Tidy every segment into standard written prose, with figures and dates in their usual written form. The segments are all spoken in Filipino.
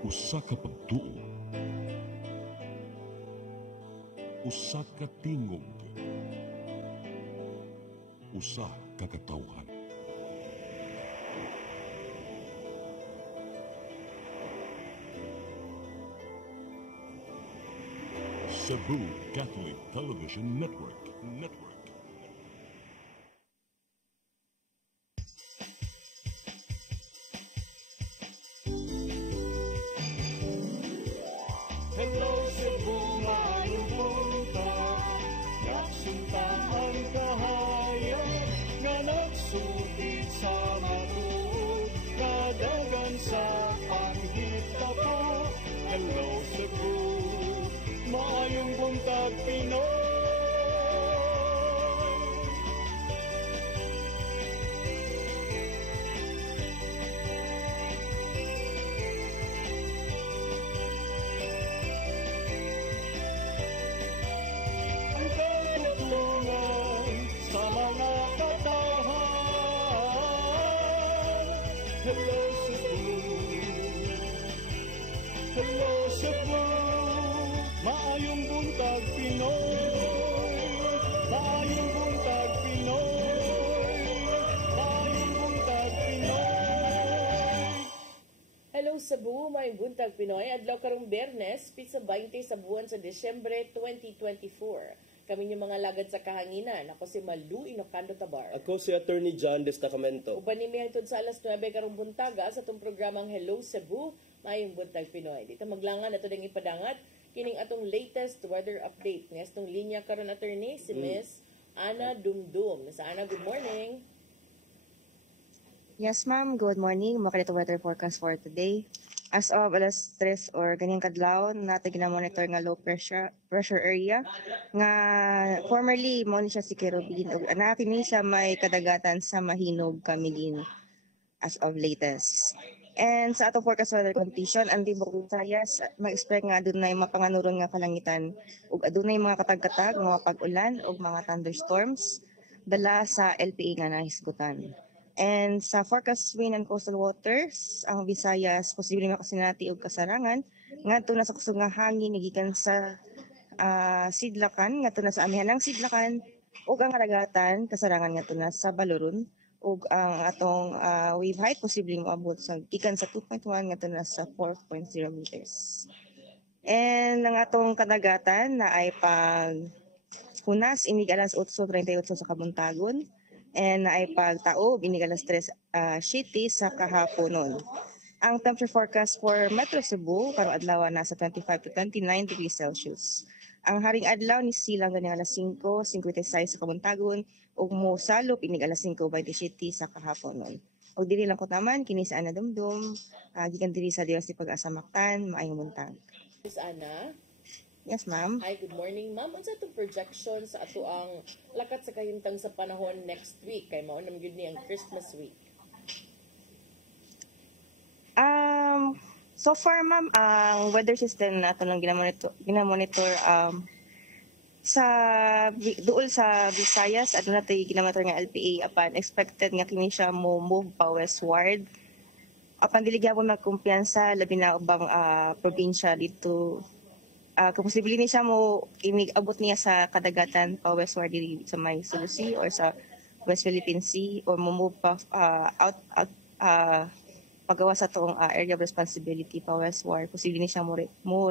Usa ka pagtuo, usa ka tingog, usa ka katawhan. Cebu Catholic Television Network. Hello Cebu, maayong buntag. Nagsunta ang kahayag nga nagsulit sa matuod, kadagan sa panghitabo. Hello Cebu, maayong buntag Pinoy. Hello Cebu, hello Cebu, maayong buntag Pinoy, maayong buntag Pinoy, maayong buntag Pinoy. Hello Cebu, maayong buntag Pinoy. Adlaw karong Biyernes, pizza 20 sa buwan sa Disyembre 2024. Kami yung mga lagad sa kahanginan. Ako si Malu Inocando Tabar. Ako si Attorney John Destacamento. Uban ni hangtod sa alas 9 karong buntaga sa itong programang Hello Cebu, maayong buntag Pinoy. Dito maglangan ato ding ipadangat kining atong latest weather update. Nga itong linya karon attorney si Miss Ana Dumdum. Miss Ana, good morning. Yes, ma'am. Good morning. Makalito weather forecast for today. As of alas 3 or ganyang kadlaw, natin ginamonitor nga low pressure area nga formerly mo ni siya si Kerubin. Nakakini siya may kadagatan sa mahinog kamigin as of latest. And sa atong forecast weather condition, ang Tibok Visayas, ma-expect nga adunay mapanganuron nga kalangitan ug adunay mga katag-katag, mga pag-ulan ug mga thunderstorms dala sa LPA nga nahisgutan. And sa forecast wind and coastal waters, ang Visayas posible makasinati og kasarangan ngadto na sa kusog nga hangin gikan sa Sidlakan ngadto na sa amihanang Sidlakan ug ang karagatan kasarangan ngadto na sa Baluron ug ang atong wave height posible moabot sa gikan sa 2.1 ngadto na sa 4.0 meters. And ang atong kadagatan na ay pag Hunas inig alas 8:38 sa kabuntagon. And naay pagtaob inig alas 3:7 sa kahaponon. Ang temperature forecast for Metro Cebu karong adlaw nasa 25 to 29 degrees Celsius. Ang haring adlaw ni silang ganing alas 5:56 sa kabuntagon ug mosalop inig alas 5:27 sa kahaponon. Og dili lang ko naman kini sa Ana Dumdum, gikan diri sa Dios Pag-asa Mactan, maayong buntag. Miss Ana. Yes, ma'am. Hi, good morning, ma'am. Unsa itong projection sa ato ang lakat sa kahimtang sa panahon next week? Kay mao nam gyud ni ang Christmas week. So far, ma'am, ang weather system nato lang ginamonitor sa duol sa Visayas at na tay ginamonitor nga LPA apan expected nga kini siya mo move pa westward. Apan dili gyapon magkumpiyansa labi na ubang probinsya dito. Posible ni siya mo abot niya sa kadagatan pa westward diri sa may Sulu Sea or sa West Philippine Sea or move pa out pagawa sa toong area of responsibility pa westward. Posible ni siya mo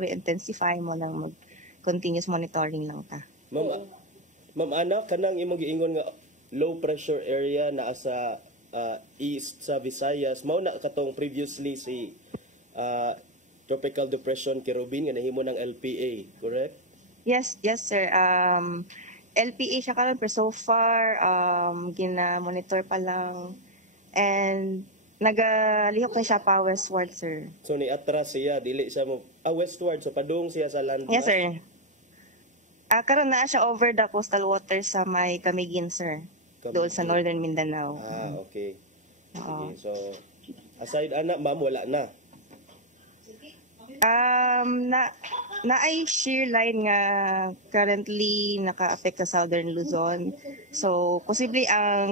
re-intensify mo lang mag-continuous monitoring lang ta. Ma'am Ana, kanang imong giingon nga low pressure area na sa east sa Visayas, mao na katong previously si Tropical Depression Kerubin nga nahimo ng LPA, correct? Yes, sir. LPA siya karon pero so far gina-monitor pa lang and nagalihok na siya pa westward, sir. So ni atras siya dili siya mo westward so padung siya sa land. Yes, sir. Karon na siya over the coastal waters sa may Camiguin, sir. Doon sa Northern Mindanao. Okay. Okay. So aside ana ma'am wala na. naay shear line nga currently naka-affect sa Southern Luzon. So, posible ang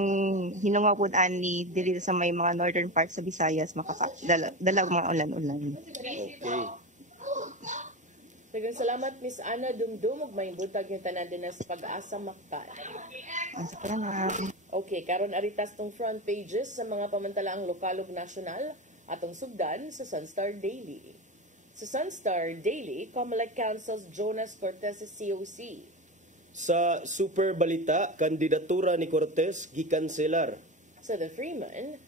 hinunga po ani dili sa may mga northern parts sa Visayas dala mga ulan-ulan. Okay. Daghang salamat Miss Ana Dumdum ug may buntag yung tanan din sa Pag-asa Mactan. Ang salamat. Okay, karon aritas tong front pages sa mga pamantalaang lokal ug nasyonal atong sugdan sa Sunstar Daily. Sa Sunstar Daily, Comelec cancels Jonas Cortez's COC. Sa super balita, kandidatura ni Cortez gikanselar. Sa The Freeman,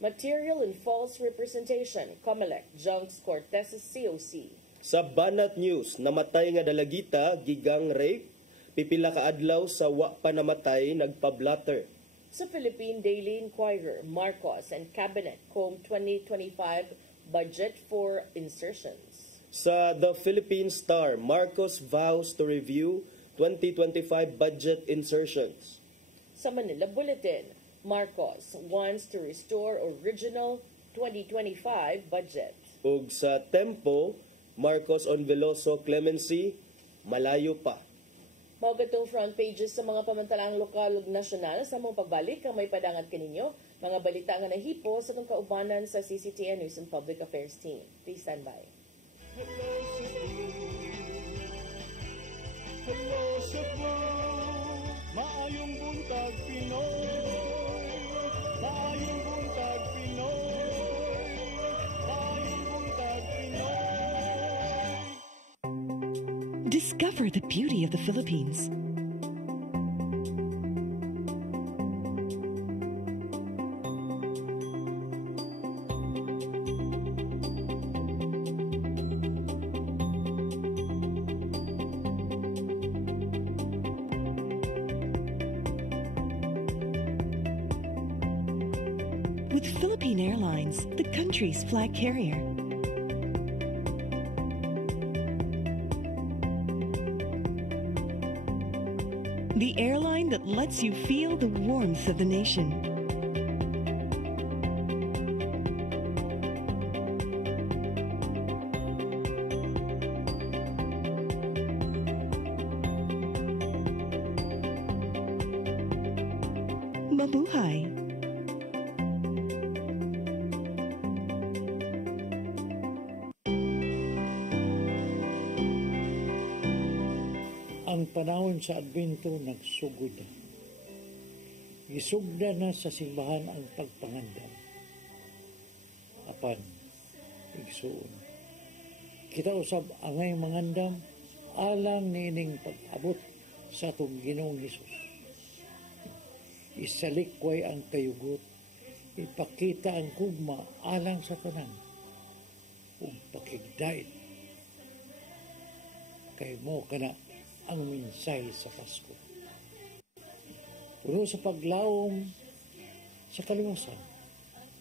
material and false representation, Comelec junks Cortez's COC. Sa Banat News, namatay nga dalagita gigang rape, pipila ka adlaw sa wa pa namatay nagpablatter. Sa Philippine Daily Inquirer, Marcos and Cabinet comb 2025 budget for insertions. Sa The Philippine Star, Marcos vows to review 2025 budget insertions. Sa Manila Bulletin, Marcos wants to restore original 2025 budget. Ug sa Tempo, Marcos on Veloso clemency, malayo pa. Mao gatong front pages sa mga pamantalaang lokal ug nasyonal sa mong pagbalik ang may padangat kaninyo mga balita nga nahipo sa itong kaubanan sa CCTN News and Public Affairs team. Please stand by. Hello Cebu, maayong buntag Pinoy. Maayong buntag Pinoy. Maayong buntag Pinoy. Discover the beauty of the Philippines. With Philippine Airlines, the country's flag carrier. The airline that lets you feel the warmth of the nation. Mabuhay! Ang panahon sa Advento nagsugod na. Gisugda na sa simbahan ang pagpangandam. Apan, igsuon. Kita usab angay mangandam, alang nining pag-abot sa atong Ginoong Hesus. Isalikway ang kayugot, ipakita ang gugma alang sa tanan, ug pakigdait. Kay mo kana ang mensahe sa Pasko. Puno sa paglaom sa kaliwasan,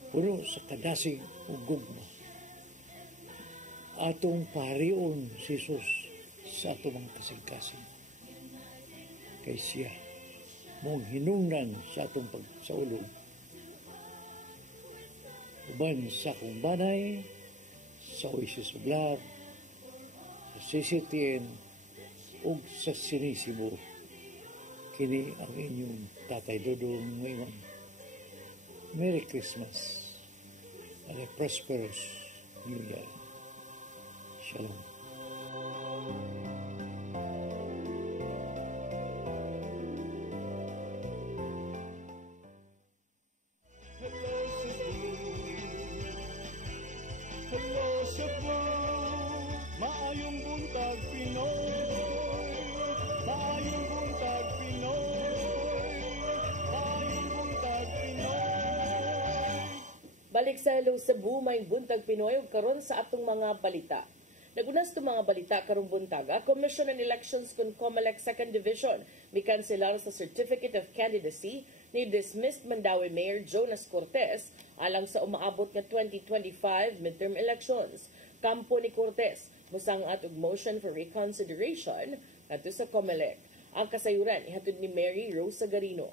puno sa kadasig o gugma. Atong paharion si Jesus sa atong mga kasing-kasing. Kay siya, mong hinungnan sa atong pagsaulog. Uban sa akong banay, sa Oasis Ublar, sa CCTN, ug sa Sinisibo, kini ang inyong Tatay Dodong ngayon. Merry Christmas and a prosperous New Year. Shalom. Hello Cebu, maayong buntag Pinoy. Maayong buntag Pinoy. Maayong buntag Pinoy. Balik sa Hello Cebu, may buntag Pinoy ug karon sa atong mga balita. Nagunas to mga balita karong buntaga, Commission on Elections kun Comelec 2nd Division mikanselar sa Certificate of Candidacy ni dismissed Mandaue Mayor Jonas Cortez alang sa umaabot nga 2025 midterm elections. Kampo ni Cortez musangat og motion for reconsideration ngadto sa Comelec. Ang kasayuran ihatod ni Mary Rose Sagarino.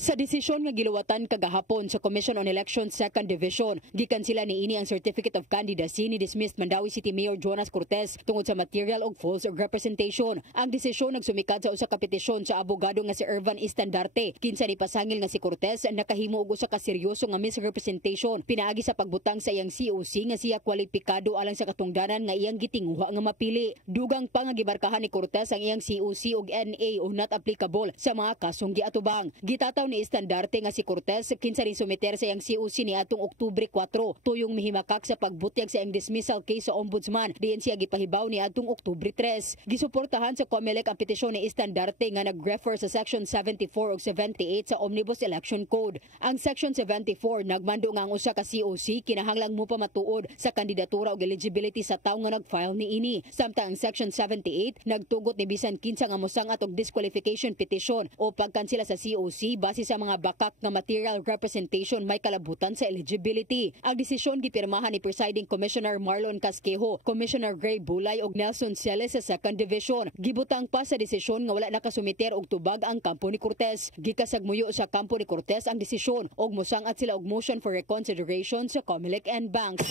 Sa desisyon nga giluwatan kagahapon sa Commission on Elections 2nd Division, gikan sila niini ang Certificate of Candidacy ni dismissed Mandawi City Mayor Jonas Cortez tungod sa material og false representation. Ang desisyon nagsumikad sa usa ka petisyon sa abogado nga si Irvan Estandarte. Kinsa ni pasangil nga si Cortez nakahimo og usa ka seryoso nga misrepresentation pinaagi sa pagbutang sa iyang COC nga siya kwalipikado alang sa katungdanan nga iyang gitinguha nga mapili. Dugang pa nga gibarkahan ni Cortez ang iyang COC og NA o not applicable sa mga kasong giatubang. Gitataw ni Estandarte nga si Cortez kinsa rin sumiter sa iyang COC ni atong Oktubre 4 tuyong mihimakak sa pagbutyag sa iyang dismissal case sa ombudsman diin siya gipahibaw ni atong Oktubre 3. Gisuportahan sa COMELEC ang petisyon ni Estandarte nga nag-refer sa Section 74 ug 78 sa Omnibus Election Code. Ang Section 74 nagmando nga ang usa ka COC kinahanglang mo pa matuod sa kandidatura ug eligibility sa tawo nga nag-file niini. Samtang ang Section 78 nagtugot ni bisan kinsa nga mosangat og disqualification petition o pagkansela sa COC base sa mga bakak nga material representation may kalabutan sa eligibility. Ang desisyon gipirmahan ni Presiding Commissioner Marlon Casquejo, Commissioner Gray Bulay ug Nelson Celes sa 2nd Division. Gibutang pa sa desisyon nga wala nakasumiter og tubag ang kampo ni Cortez. Gikasagmuyo sa kampo ni Cortez ang desisyon ug mosangat sila og motion for reconsideration sa COMELEC and banks.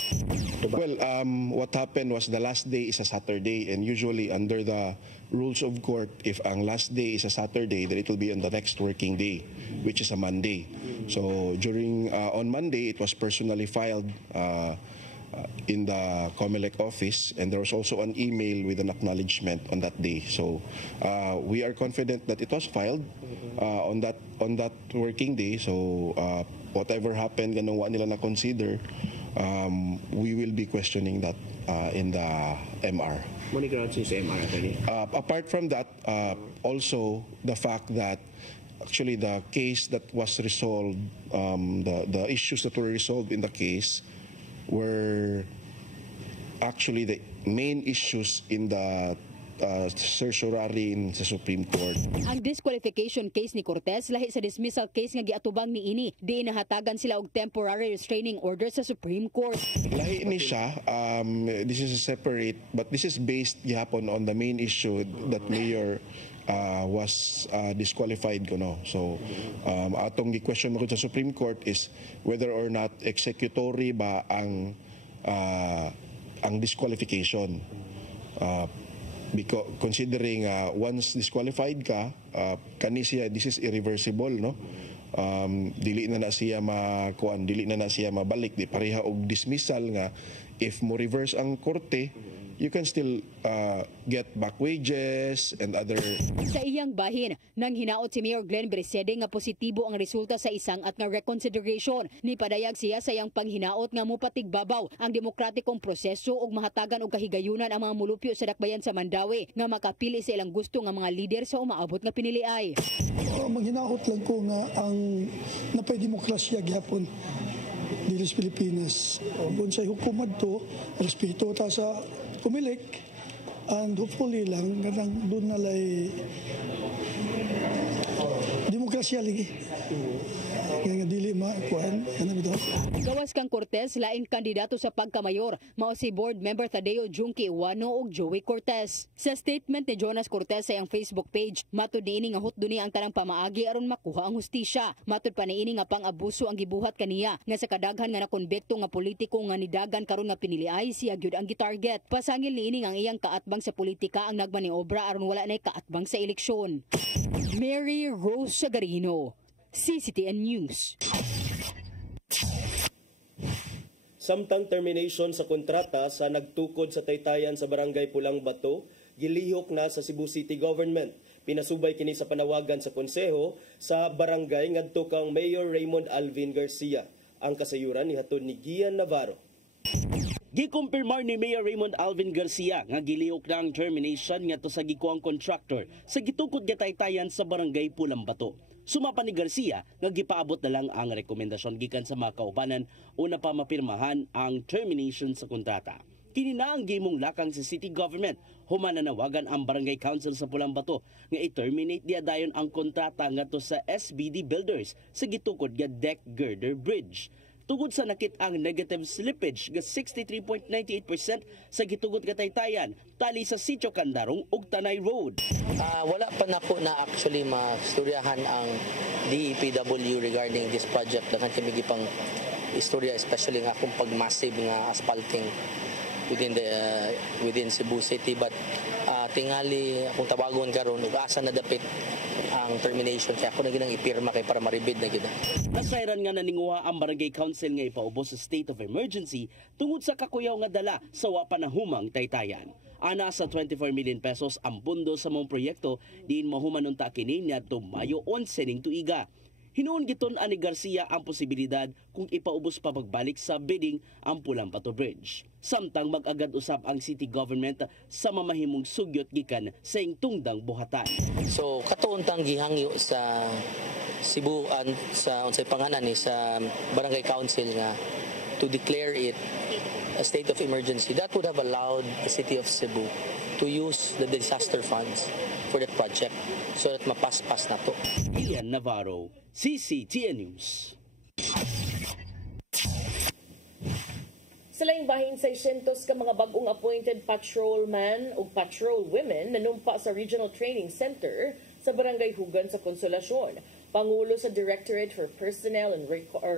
Well, what happened was the last day is a Saturday, and usually under the rules of court, if ang last day is a Saturday, then it will be on the next working day, which is a Monday. So during on Monday, it was personally filed in the COMELEC office, and there was also an email with an acknowledgement on that day. So we are confident that it was filed on that working day. So whatever happened, ganun wa nila na consider. We will be questioning that in the MR. Apart from that, also the fact that actually the case that was resolved, the issues that were resolved in the case were actually the main issues in the certiorari sa Supreme Court. Ang disqualification case ni Cortez lahi sa dismissal case nga giatubang niini, di nahatagan sila og temporary restraining order sa Supreme Court. Lahi ni siya, this is separate, but this is based gihapon on the main issue that Mayor was disqualified ko, no. So atong gi-question mo sa Supreme Court is whether or not executory ba ang disqualification. Because considering once disqualified ka, kani siya, this is irreversible, no. Dili na siya makuan, dili na siya mabalik, di pareha og dismissal nga if mo reverse ang korte, you can still get back wages and other. Sa iyang bahin, nang hinaot si Mayor Glenn Bresede nga positibo ang resulta sa isang at nga reconsideration. Ni padayag siya sa iyang panghinaot nga mupatigbabaw ang demokratikong proseso ug mahatagan og kahigayunan ang mga mulupyo sa dakbayan sa Mandawi nga makapili sa ilang gusto nga mga lider sa umaabot nga piniliay. Manghinaot lang ko nga ang napaydemokrasya gyapon dili sa Pilipinas. Unsay hukuman to, respeto ta sa COMELEC, and hopefully lang ganang doon nalay demokrasya lagi. Nga dili makuan ana bitaw. Gawas kang Cortez laing kandidato sa pagkamayor, mao si board member Tadeo Junque Iwano ug Joey Cortez. Sa statement ni Jonas Cortez sa iyang Facebook page, matud niini nga hutduni ang tanang pamaagi aron makuha ang hustisya. Matud pa niini nga pang-abuso ang gibuhat kaniya nga sa kadaghan nga nakonbekto nga politiko nga nidagan karon nga piniliay siya gyud ang gitarget. Pasangil niini nga ang iyang kaatbang sa politika ang nagmaniobra aron wala nay kaatbang sa eleksyon. Mary Rose Sagarino, CCTN News. Samtang termination sa kontrata sa nagtukod sa taytayan sa Barangay Pulang Bato, gilihok na sa Cebu City Government. Pinasubay kini sa panawagan sa konseho sa barangay ngadto kang Mayor Raymond Alvin Garcia. Ang kasayuran ni hatod ni Gian Navarro. Gikumpirmar ni Mayor Raymond Alvin Garcia nga gilihok na ang termination ngadto sa gikuang contractor sa gitukod nga taytayan sa Barangay Pulang Bato. Sumapa ni Garcia nga gipaabot na lang ang rekomendasyon gikan sa mga kaubanan o na pa mapirmahan ang termination sa kontrata. Kini na ang gimong lakang sa city government, human nanawagan ang Barangay Council sa Pulang Bato nga i-terminate diya dayon ang kontrata ngadto sa SBD Builders sa gitukod nga deck girder bridge. tungod sa nakit ang negative slippage nga 63.98% sa gitugot kataytayan tali sa Sitio Candarong ug Tanay Road. Wala pa na po na actually masturyahan ang DEPW regarding this project. Daghang kami gipang istorya, especially nga kung pag-massive nga asphalting within Cebu City. But tingali akong tawagon karon ug asa na dapit ang termination kaya ako na ginang ipirma kay para maribid na gid. Nasayran nga naninguha ang barangay council nga ipaubos sa state of emergency tungod sa kakuyaw nga dala sa wa panahumang taytayan. Ana sa 24 million pesos ang pundo sa mong proyekto diin mahumanon ta kini niadto Mayo 11 ning tuiga. Hinuon giton ani Garcia ang posibilidad kung ipaubos pa pagbalik sa bidding ang Pulampato Bridge. Samtang mag-agad usab ang city government sa mamahimong sugyot gikan sa tungdang buhatan. So katuon tang gihangyo sa Cebu sa unsay panganan ni sa barangay council nga to declare it a state of emergency. That would have allowed the city of Cebu to use the disaster funds for that project so that mapaspas na to. Ian Navarro, CCTN News. Sa laing bahin, 600 ka mga bagong appointed patrolman o patrol women nanumpa sa Regional Training Center sa Barangay Hugan sa Konsolasyon. Pangulo sa Directorate for Personnel and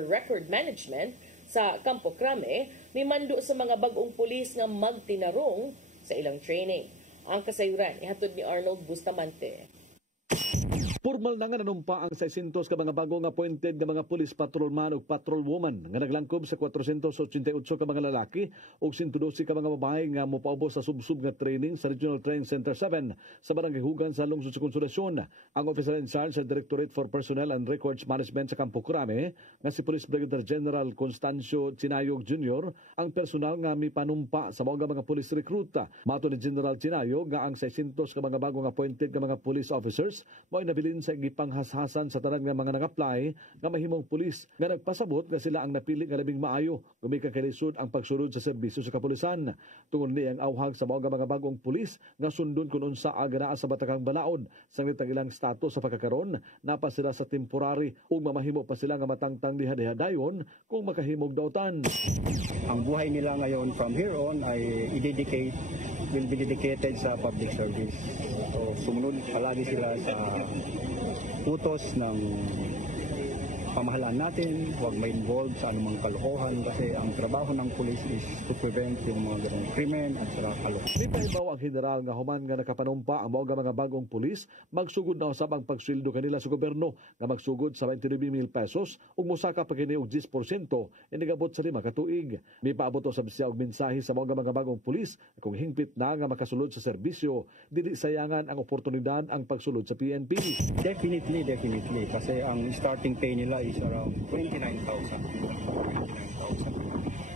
Record Management sa Campo Crame, may mando sa mga bagong pulis nga magtinarong sa ilang training. Ang kasayuran, ihatod ni Arnold Bustamante. Formal na nga nanumpa ang 600 ka mga bagong appointed nga mga police patrolman ug patrolwoman nga naglangkob sa 488 ka mga lalaki ug 112 ka mga babae nga mopaubos sa subsub nga training sa Regional Training Center 7 sa Barangay Hugan sa lungsod sa Konsolasyon. Ang officer in charge sa Directorate for Personnel and Records Management sa Campo Crame nga si Police Brigadier General Constancio Cinayog Jr. ang personal nga mipanumpa sa mga police recruit. Mato ni General Cinayog nga ang 600 ka mga bagong appointed nga mga police officers mo'y nabilin sa gipanghashasan sa tanan nga mga nag-apply nga mahimong pulis nga nagpasabot nga sila ang napili nga labing maayo gumika kay lisod ang pagsunod sa serbisyo sa kapulisan. Tungod ni ang awhag sa mga bagong pulis nga sundon kun unsa aganaa sa batakang balaod sa ilang status sa pagkakaron napa sila sa temporary ug mamahimo pa sila nga matangtang diha-dayon kung makahimog dautan. Ang buhay nila ngayon from here on ay will be dedicated sa public service. So sumunod palagi sila sa utos ng pamahalaan natin, huwag may involved sa anumang kalokohan kasi ang trabaho ng pulis is to prevent yung mga ganong krimen at saka kalokohan. Di pa ibaw ang general nga human nga nakapanumpa ang mga bagong pulis, magsugod na usab ang pagsweldo kanila sa gobyerno nga magsugod sa 29,000 pesos ug mosaka pa kini og 10% inigabot sa 5 ka tuig. May paabot usab siya og mensahe sa mga bagong pulis kung hingpit na nga makasulod sa serbisyo, dili sayangan ang oportunidad ang pagsulod sa PNP. Definitely kasi ang starting pay nila is around 29,000.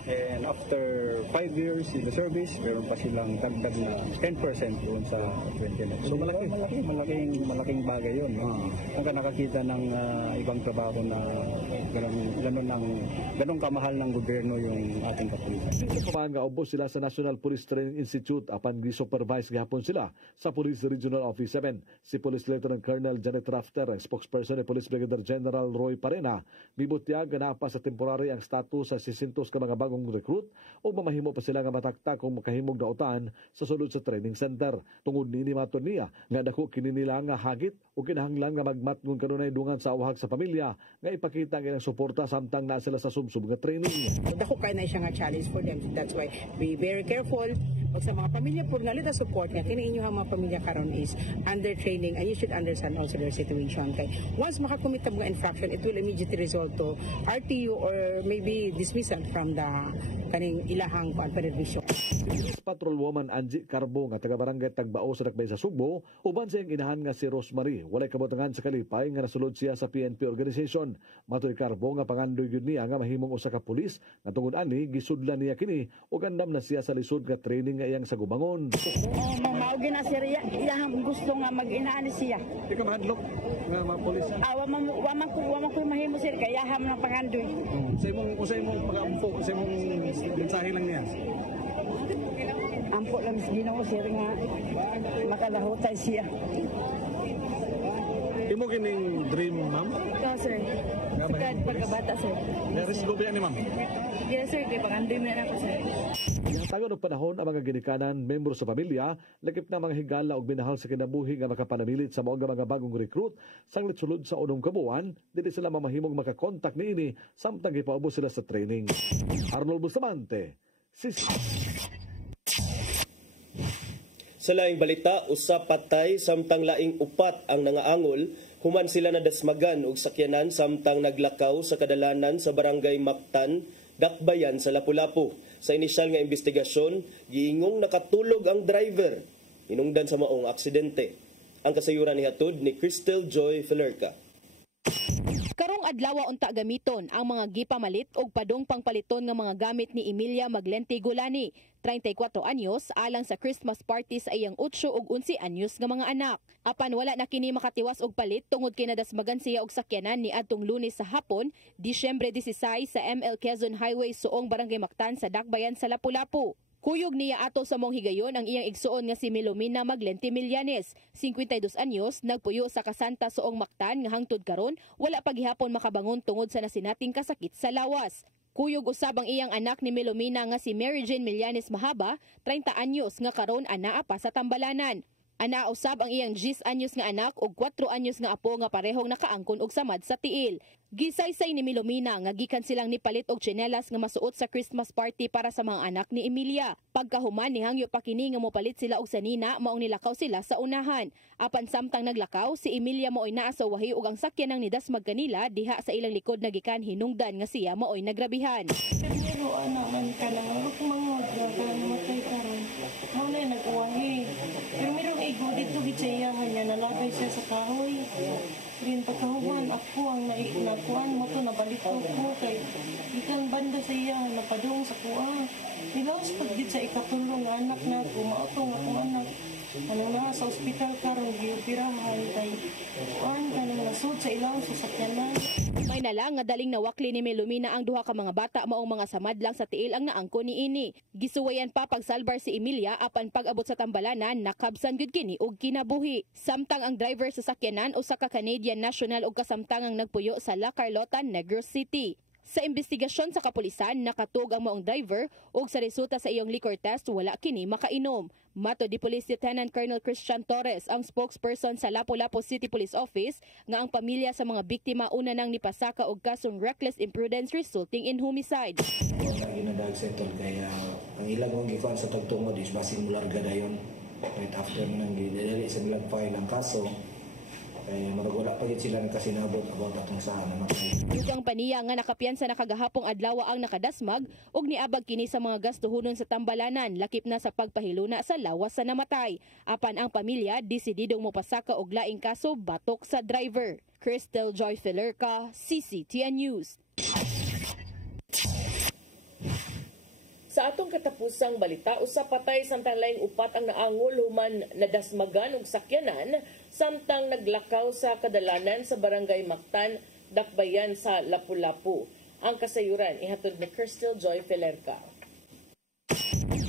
And after 5 years in the service, meron pa silang dagdag na 10% doon sa 29. So malaking bagay yun. Ang nakakita ng ibang trabaho na ganun kamahal ng gobyerno yung ating kapulisan. Pamahan nga ubos sila sa National Police Training Institute apan gi-supervise gihapon sila sa Police Regional Office 7. Si Police Lieutenant Colonel Janet Rafter, spokesperson ni Police Brigadier General Roy Parena, bibutyag nga pa sa temporary ang status sa 600 ka mga bagong recruit o mamahimo pa sila nga matakta kung makahimog dautan sa sulod sa training center. Tungod ni maton niya nga dako kini nila nga hagit o kinahanglan nga magmatngon kanunay dungan sa awhag sa pamilya nga ipakita ang suporta samtang na sila sa subsub nga training. Dako kay na siya nga challenge for them. That's why be very careful pag sa mga pamilya po nga lita support nga kini inyo mga pamilya karon is under training and you should understand also their situation. Kay once makakomit ka mga infraction, it will immediately result to RTU or maybe dismissal from the kaning ilahang perwisyo. Patrolwoman Angie Carbo nga taga-barangay Tagbao sa Dakbay sa Subo, uban sa iyang inahan nga si Rosemary, walay kabutangan sa kalipay nga nasulod siya sa PNP organization. Matoy Carbo nga pangandoy gyud niya nga mahimong usa ka pulis nga tungod ani gisudlan niya kini ug andam na siya sa lisod nga training nga iyang sa gubangon. Maugi na siya iyang gusto nga mag-inaani siya. Di ka mahadlok nga mga pulis. Wa man ko mahimo sir kaya ham ng pangandoy. Sa imong pag-ampo, sa imong mensahe lang niya. Ampo lang sa Ginoo sir nga makalahutay siya. Imo kining dream, ma'am? Ikaw, sir. Sigad pagkabata, sir. Na-risk ko ba ni ma'am? Yes, sir. Kaya pangandoy mo na ako, sir. Tagon og panahon ang mga ginikanan, membro sa pamilya, lakip na mga higala og binahal sa kinabuhi nga makapanamilit sa mga bagong recruit sang litsulod sa unong kabuan, dili sila mamahimong makakontak niini samtang gipaubos sila sa training. Arnold Bustamante, Sa laing balita, usa patay samtang laing upat ang nangaangol, human sila nadasmagan og sakyanan samtang naglakaw sa kadalanan sa barangay Mactan, Dakbayan sa Lapu-Lapu. Sa inisyal nga investigasyon, giingong nakatulog ang driver. Hinungdan sa maong aksidente. Ang kasayuran ni hatod ni Crystal Joy Felerca. Karong adlaw unta gamiton ang mga gipamalit og padong pangpaliton nga mga gamit ni Emilia Maglente Gulani, 34 anyos, alang sa Christmas party sa iyang 8 ug 11 anyos nga mga anak. Apan wala na kini makatiwas og palit tungod kay nadasmagan siya og sakyanan ni adtong Lunes sa hapon, Disyembre 16 sa ML Quezon Highway suong Barangay Mactan sa Dakbayan sa Lapu-Lapu. Kuyog niya ato sa mong higayon ang iyang igsuon nga si Milomina Maglente Millanes, 52 anyos, nagpuyo sa Kasanta suong Mactan nga hangtod karon wala pagihapon makabangon tungod sa nasinating kasakit sa lawas. Kuyog usab ang iyang anak ni Milomina nga si Mary Jane Millanes Mahaba, 30 anyos nga karon anaa pa sa Tambalanan. Ana usab ang iyang 10 anyos nga anak ug 4 anyos nga apo nga parehong nakaangkon og samad sa tiil. Gisaysay ni Milomina nga gikan silang nipalit og tsinelas nga masuot sa Christmas party para sa mga anak ni Emilia. Pagkahuman ni hangyo pa kini nga mopalit sila og sanina maong nilakaw sila sa unahan. Apan samtang naglakaw, si Emilia maoy naa sa wahi ug ang sakyanang nidasmag kanila diha sa ilang likod na gikan hinungdan nga siya maoy nagrabihan. Pero man ka lang mangod ka matay karon. Mao na nagwahi. Pero merong igo dito gitsayahan niya nalagay siya sa kahoy. Rin pagkahuman ako ang nakuan mo to nabalik ko kay ikan banda sa iya napadung sa kuan. Nilaos pagdit sa ikatulong anak na kumaotong akong anak. Ano na sa ospital karon gioperahan kay kuan kanang nasud sa ilawom sa sakyanan. May nalang nga daling nawakli ni Milomina ang duha ka mga bata maong mga samad lang sa tiil ang naangko ni ini. Gisuwayan pa pagsalbar si Emilia apan pag-abot sa Tambalanan nakabsan gyud kini og kinabuhi. Samtang ang driver sa sakyanan usa ka Canadian national og kasamtangang nagpuyo sa La Carlota, Negros City. Sa investigasyon sa kapulisan, nakatug ang maong driver ug sa resulta sa iyong liquor test wala kini makainom. Mato di Police Lieutenant Colonel Christian Torres, ang spokesperson sa Lapu-Lapu City Police Office, nga ang pamilya sa mga biktima una nang nipasaka og kasong reckless imprudence resulting in homicide. Ginadagsetol kaya ang ilang mong gifan sa tagtungod is basin mo larga dayon. Right after mo nang gidali sa ilang file ang kaso, wala pa yun sila nagkasinabot about atong sa namatay. Dugang paniya nga nakapiyansa na kagahapong adlaw ang nakadasmag ug niabag kini sa mga gastuhonon sa Tambalanan lakip na sa pagpahiluna sa lawas sa namatay. Apan ang pamilya desididong mopasaka og laing kaso batok sa driver. Crystal Joy Felerca, CCTN News. Sa atong katapusang balita, usa patay samtang laing upat ang naangol human nadasmagan og sakyanan samtang naglakaw sa kadalanan sa Barangay Mactan, Dakbayan sa Lapu-Lapu. Ang kasayuran ihatod ni Crystal Joy Felerca.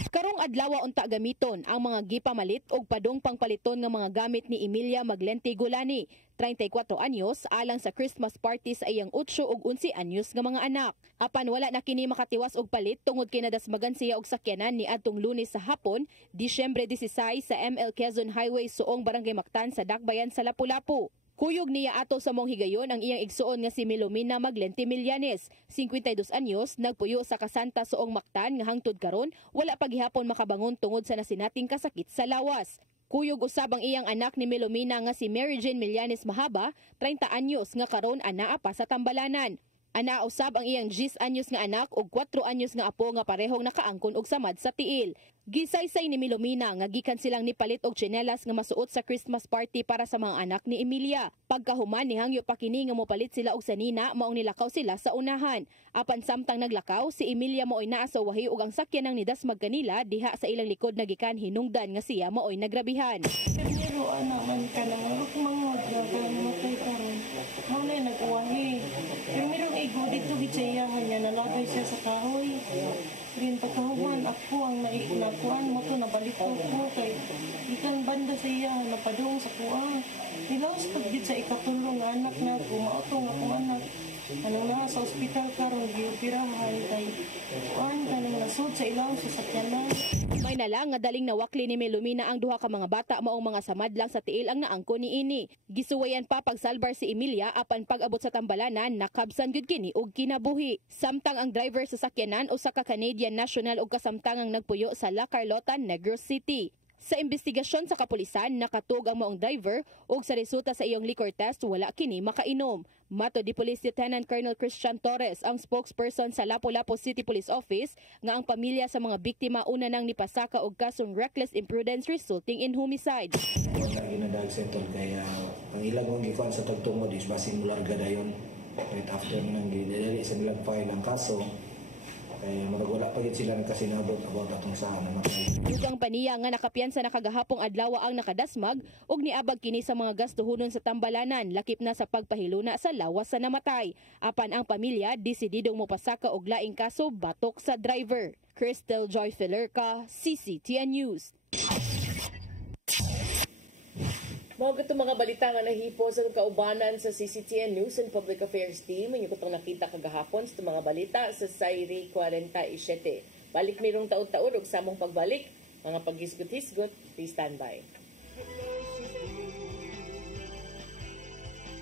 Karong adlaw unta gamiton ang mga gipamalit og padong pangpaliton nga mga gamit ni Emilia Maglente Gulani, 34 anyos, alang sa Christmas party sa iyang 8 ug 11 anyos nga mga anak. Apan wala na kini makatiwas og palit tungod kay nadasmagan siya og sakyanan ni adtong Lunes sa hapon, Disyembre 16 sa ML Quezon Highway suong Barangay Mactan sa Dakbayan sa Lapu-Lapu. Kuyog niya ato sa mong higayon ang iyang igsuon nga si Milomina Maglente Millanes, 52 anyos, nagpuyo sa Kasanta suong Mactan nga hangtod karon wala pagihapon makabangon tungod sa nasinating kasakit sa lawas. Kuyog usab ang iyang anak ni Milomina nga si Mary Jane Millanes Mahaba, 30 anyos nga karon anaa pa sa Tambalanan. Ana usab ang iyang 10 anyos nga anak ug 4 anyos nga apo nga parehong nakaangkon og samad sa tiil. Gisaysay ni Milomina nga gikan silang nipalit og tsinelas nga masuot sa Christmas party para sa mga anak ni Emilia. Pagkahuman ni hangyo pa kini nga mopalit sila og sanina maong nilakaw sila sa unahan. Apan samtang naglakaw, si Emilia maoy naa sa wahi ug ang sakyanang nidasmag kanila diha sa ilang likod na gikan hinungdan nga siya maoy nagrabihan. Pero man ka lang mangod ka matay karon. Mao na nagwahi. Pero merong igo dito gitsayahan niya nalagay siya sa kahoy. Rin pagkahuman ako ang nakuan mo to nabalik ko kay ikan banda sa iya napadung sa kuan. Nilawas pagdit sa ikatulong nga anak na kumautong akong anak. Anong na sa ospital karon gioperahan kay kuan kanang nasud sa ilaw sa sakyanan. May nalang nga daling nawakli ni Melumina ang duha ka mga bata maong mga samadlang sa tiil ang naangko ni ini. Gisuwayan pa pagsalbar si Emilia apan pag-abot sa tambalanan nakabsan gyud kini og kinabuhi. Samtang ang driver sa sakyanan usa ka Canadian national ug kasamtangang nagpuyo sa La Carlota, Negros City. Sa investigasyon sa kapulisan, nakatug ang maong driver ug sa resulta sa iyong liquor test wala kini makainom. Mato di Police Lieutenant Colonel Christian Torres, ang spokesperson sa Lapu-Lapu City Police Office, nga ang pamilya sa mga biktima una nang nipasaka og kasong reckless imprudence resulting in homicide. Wala ginadag settle kaya ang ilang mga gikuan sa tagtungod is basin mularga dayon. Right after nang gidali sa nilang file ang kaso, kaya wala pa sila nagkasinabot about atong saan na makay. Dugang paniya nga nakapiyansa na kagahapong adlaw ang nakadasmag ug niabag kini sa mga gastuhonon sa tambalanan lakip na sa pagpahiluna sa lawas sa namatay. Apan ang pamilya desididong mopasaka og laing kaso batok sa driver. Crystal Joy Filerca, CCTN News. Mga itong mga balita nga nahipo sa kaubanan sa CCTN News and Public Affairs Team. Yung itong nakita kagahapon sa mga balita sa Sairi 47. Balik mirong taon-taon o samong pagbalik. Mga paghisgot-hisgot, please stand by.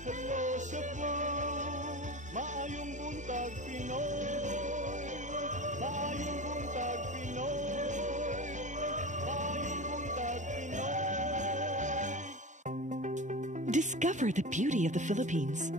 Hello Cebu, maayong buntag Pinoy. Maayong buntag Pinoy. Maayong buntag Pinoy. Discover the beauty of the Philippines.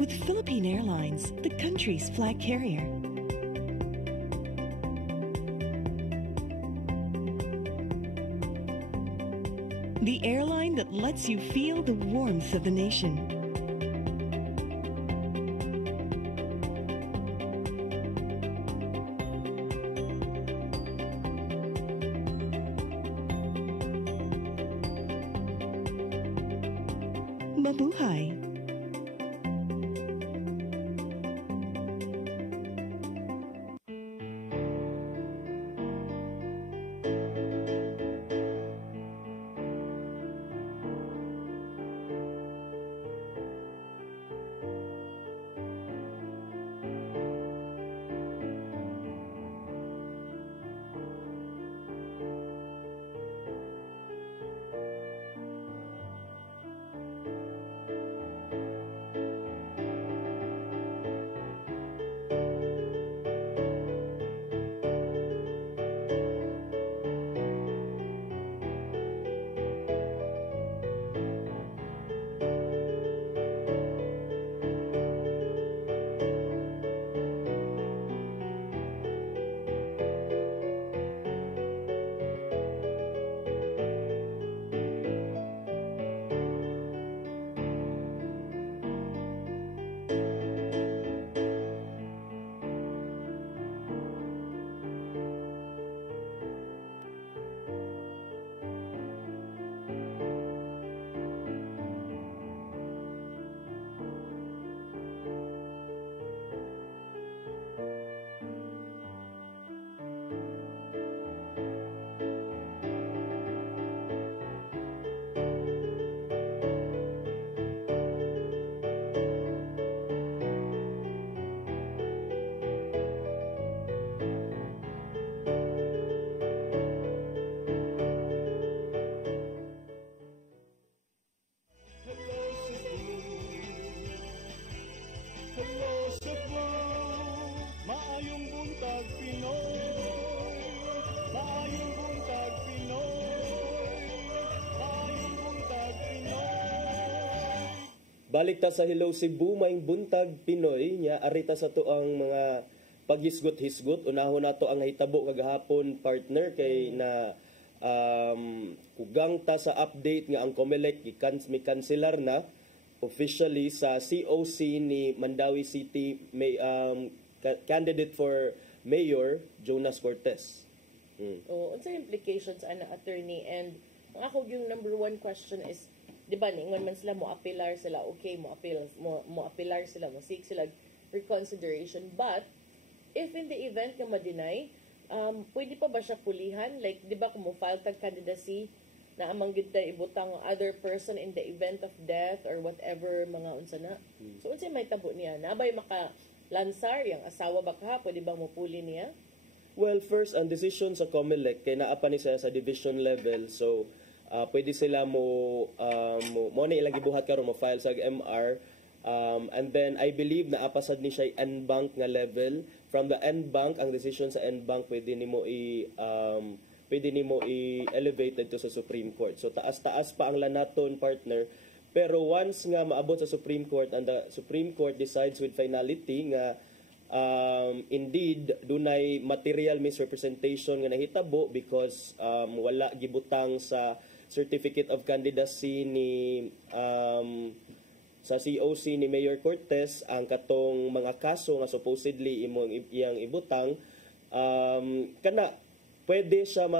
With Philippine Airlines, the country's flag carrier. The airline that lets you feel the warmth of the nation. Mabuhay. Balik ta sa Hello Cebu, maing buntag Pinoy, nya arita sa to ang mga paghisgot-hisgot. Unahon nato ang hitabo kagahapon partner kay na kugang ta sa update nga ang COMELEC may kanselar na officially sa COC ni Mandawi City may candidate for Mayor Jonas Cortez. O unsa implications ana attorney, and ang ako yung number one question is, di ba ningon man sila mo appealar sila, okay, mo appealar sila, mo seek sila reconsideration, but if in the event nga ma-deny, pwede pa ba siya pulihan? Like, di ba kung mo file tag candidacy na amang gid ibutang other person in the event of death or whatever mga unsa na. So unsa may tabo niya? Nabay maka lansar yang asawa ba ka, pwede bang mupuli niya? Well, first, ang decision sa COMELEC, kay naa pa ni sa division level, so pwede sila mo na ilang gibuhat karon mo file sa MR, and then I believe na apasad ni siya NBank nga level. From the NBank, ang decision sa NBank pwede nimo i-elevated to sa Supreme Court. So taas-taas pa ang lanaton, partner. Pero once nga maabot sa Supreme Court and the Supreme Court decides with finality nga indeed dunay material misrepresentation nga nahitabo because wala gibutang sa certificate of candidacy ni sa COC ni Mayor Cortez ang katong mga kaso nga supposedly iyang ibutang, kana pwede siya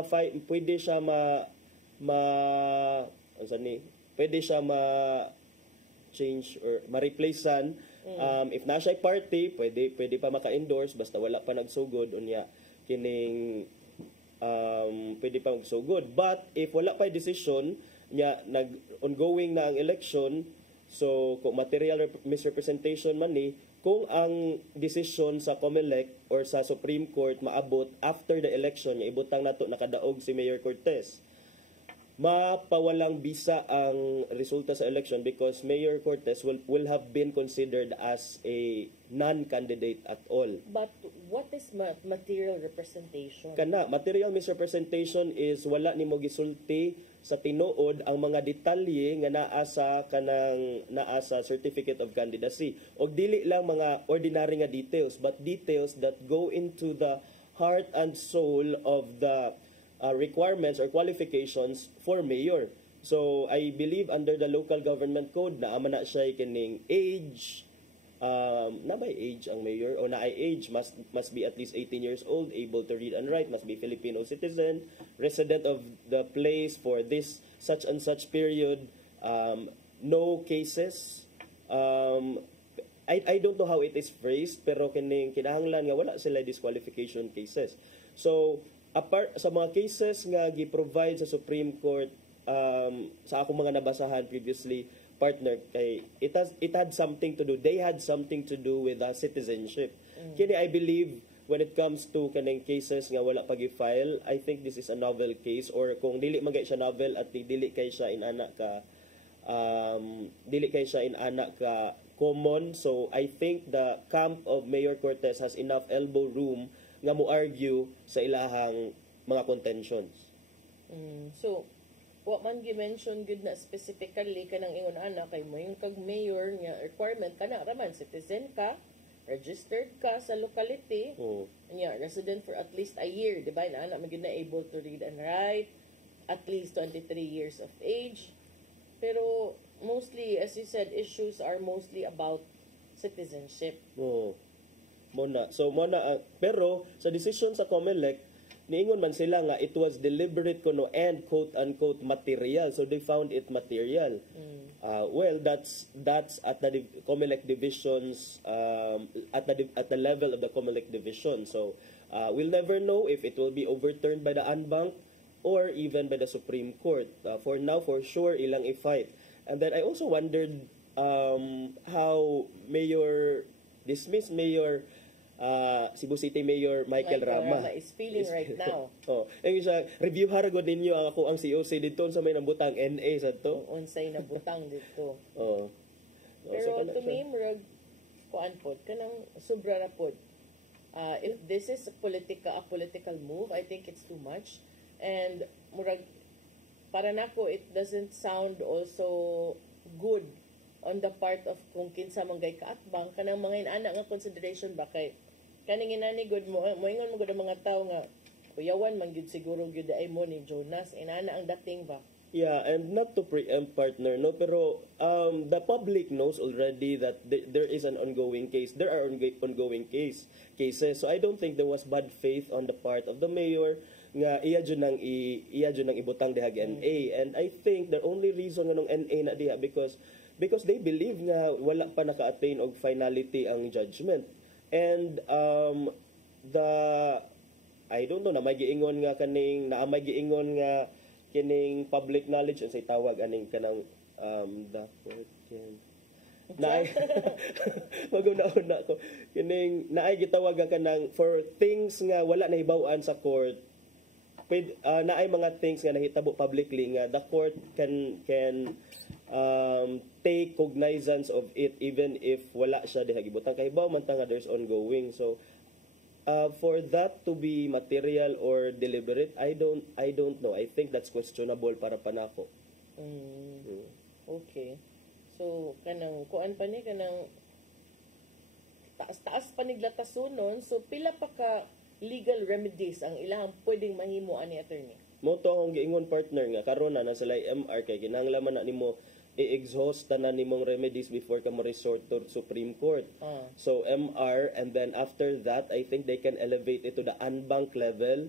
change or ma-replacean. If na siya party, pwede pa maka-endorse basta wala pa nagsugod unya kining pwede pa magsugod. But if wala pa decision nya ongoing na ang election, so kung material misrepresentation man ni, kung ang decision sa COMELEC or sa Supreme Court maabot after the election, nya ibutang nato nakadaog si Mayor Cortez, mapawalang bisa ang resulta sa election because Mayor Cortez will have been considered as a non-candidate at all. But what is material representation? Kana, material misrepresentation is wala nimo gisulti sa tinuod ang mga detalye nga naa sa certificate of candidacy. Og dili lang mga ordinary nga details, but details that go into the heart and soul of the requirements or qualifications for mayor. So I believe under the local government code na ama na siya kining age, na by age ang mayor o na ay age must be at least 18 years old, able to read and write, must be Filipino citizen, resident of the place for this such and such period, no cases. I don't know how it is phrased, pero kining kinahanglan nga wala sila disqualification cases. So apart sa mga cases nga gi-provide sa Supreme Court, sa akong mga nabasahan previously, partner, kay it had something to do, they had something to do with citizenship. Kini I believe when it comes to kanang cases nga wala pa gi-file, I think this is a novel case, or kung dili man siya novel at dili kay siya inana ka common. So I think the camp of Mayor Cortez has enough elbow room nga mo argue sa ilahang mga contentions. So what man gi-mention good na specifically kanang ingon ana kay mo yung kag mayor nga requirement kana raman citizen ka, registered ka sa locality, resident for at least a year, di ba? Na ana man gyud na able to read and write, at least 23 years of age. Pero mostly, as you said, issues are mostly about citizenship. Pero sa decision sa COMELEC, niingon man sila nga it was deliberate kuno and quote-unquote material. So they found it material. Well, that's at the COMELEC divisions, at the level of the COMELEC division. So we'll never know if it will be overturned by the NBank or even by the Supreme Court. For now, for sure, ilang i-fight. And then I also wondered how dismissed Mayor Cebu City Mayor Michael Rama is feeling right now. Yung siya, review haragod ninyo ang ako ang COC dito sa may nabutang NA sa to. Unsay nabutang dito. Pero so, to me, murag, kuan pod, kanang sobra ra pod. If this is a political move, I think it's too much. And murag, para nako, it doesn't sound also good on the part of kung kinsa manggay kaatbang kanang mga inana nga consideration ba kay kaning inani good moingon mo gud ang mga tao nga kuyawan man gyud siguro gyud ay mo ni Jonas inana ang dating ba. Yeah, and not to preempt, partner, no, pero the public knows already that there is an ongoing case. There are ongoing cases. So I don't think there was bad faith on the part of the mayor nga iya jud nang ibutang diha NA, and I think the only reason nga nung NA na diha because they believe nga wala pa naka-attain og finality ang judgment. And I don't know na may giingon nga kining public knowledge unsay tawag aning kanang the court can naay maguna-una ko kining naay gitawag nga kanang for things nga wala nahibaw-an sa court. Naay mga things nga nahitabo publicly nga the court can take cognizance of it even if wala siya diha gibutang kahibaw man ta nga there's ongoing. So for that to be material or deliberate, I don't know. I think that's questionable para panako. Okay. So kanang kuan pa ni kanang taas pa niglatasonon. So pila pa ka legal remedies ang ilahang pwedeng mahimo ani attorney? Mo to akong giingon partner nga karon na sa MR kay kinahanglan na nimo i-exhaust tanan nimong remedies before ka mo resort to Supreme Court. So MR, and then after that I think they can elevate it to the en banc level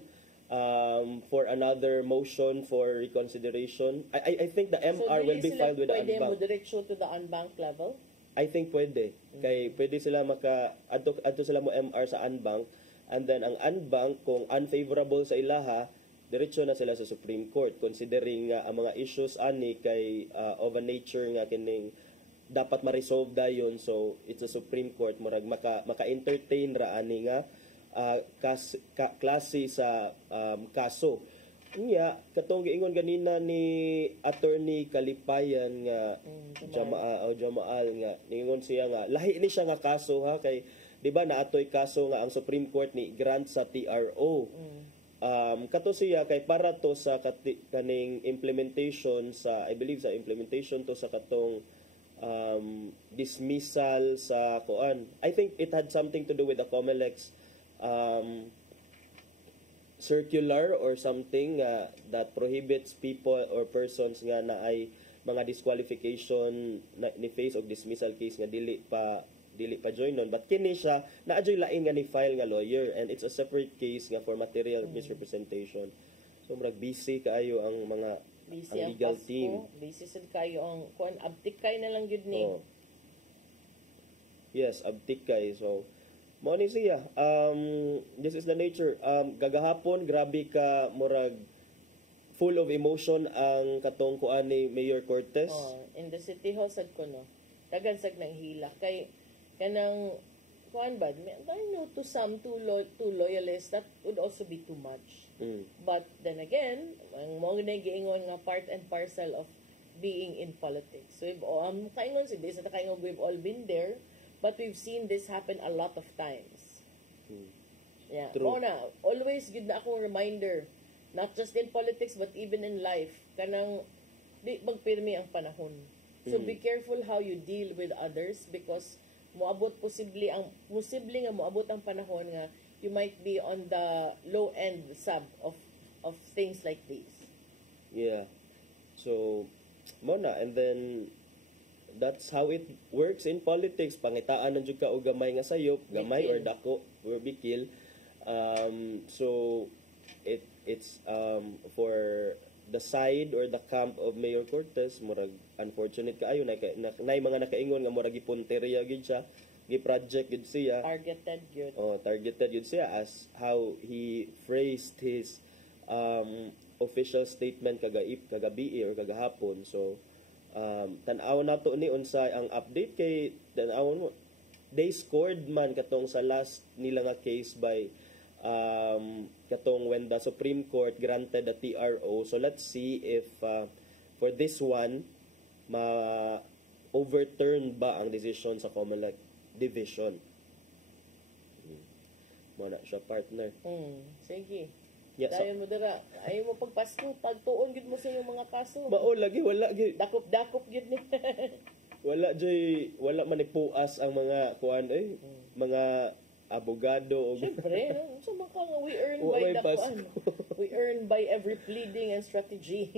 for another motion for reconsideration. I think the MR will be filed with the en banc. So pwede mo banc. diretso to the en banc level? I think pwede. Kay pwede sila adto sila mo MR sa en banc, and then ang en banc kung unfavorable sa ilaha, diretso na sila sa Supreme Court considering ang mga issues ani kay of a nature nga kining dapat ma-resolve dayon. So it's a Supreme Court murag maka-entertain ra ani nga klase sa kaso. Unya katong giingon ganina ni Attorney Kalipayan nga Jamaal nga ningon siya nga lahi ni siya nga kaso ha kay di ba naatoy kaso nga ang Supreme Court ni grant sa TRO. Kato siya kay para to sa kaning implementation sa I believe sa implementation to sa katong dismissal sa kuan. I think it had something to do with the COMELEC's circular or something that prohibits people or persons nga na ay mga disqualification ni face of dismissal case nga dili pa join nun. But kini siya naadyoy lain nga ni file nga lawyer, and it's a separate case nga for material misrepresentation. So murag busy kaayo ang mga ang legal team. Busy sad kayo ang kuan abtikay na lang gyud ni. Yes, abtikay. So mao ni siya. This is the nature. Gagahapon grabe ka murag full of emotion ang katong kuan ni Mayor Cortez. In the City Hall sad ko no. Dagan sag nang hila kay kanang kuan ba I know to some too loyalists that would also be too much. But then again ang mo na giingon nga part and parcel of being in politics. So kaingon si this at kaingon we've all been there, but we've seen this happen a lot of times. Yeah. Na always good na akong reminder, not just in politics but even in life, kanang di magpirmi ang panahon. So be careful how you deal with others because moabot posible nga moabot ang panahon nga you might be on the low end sub of things like this. Yeah. So mo na, and then that's how it works in politics. Pangitaan na jud ka og gamay nga sayop, gamay or dako or bikil. So it's for the side or the camp of Mayor Cortez, murag unfortunate kaayo na mga nakaingon nga murag gipunteriya gid siya, gi-project gid siya. Targeted gid siya as how he phrased his official statement kagabi or kagahapon. So tan-aw nato ni unsay ang update kay tan-awon mo they scored man katong sa last nila nga case by katong when the Supreme Court granted the TRO. So let's see if for this one ma-overturn ba ang decision sa COMELEC division. Muna siya partner. Sige. Yeah, Dayon mo dira. Ayaw mo pagpasko, pagtuon gid mo sa iyong mga kaso. Mao lagi wala gid. Dakop gid ni. wala man ipuas ang mga kuan mga abogado o syempre so maka nga we earn by the kuan. We earn by every pleading and strategy.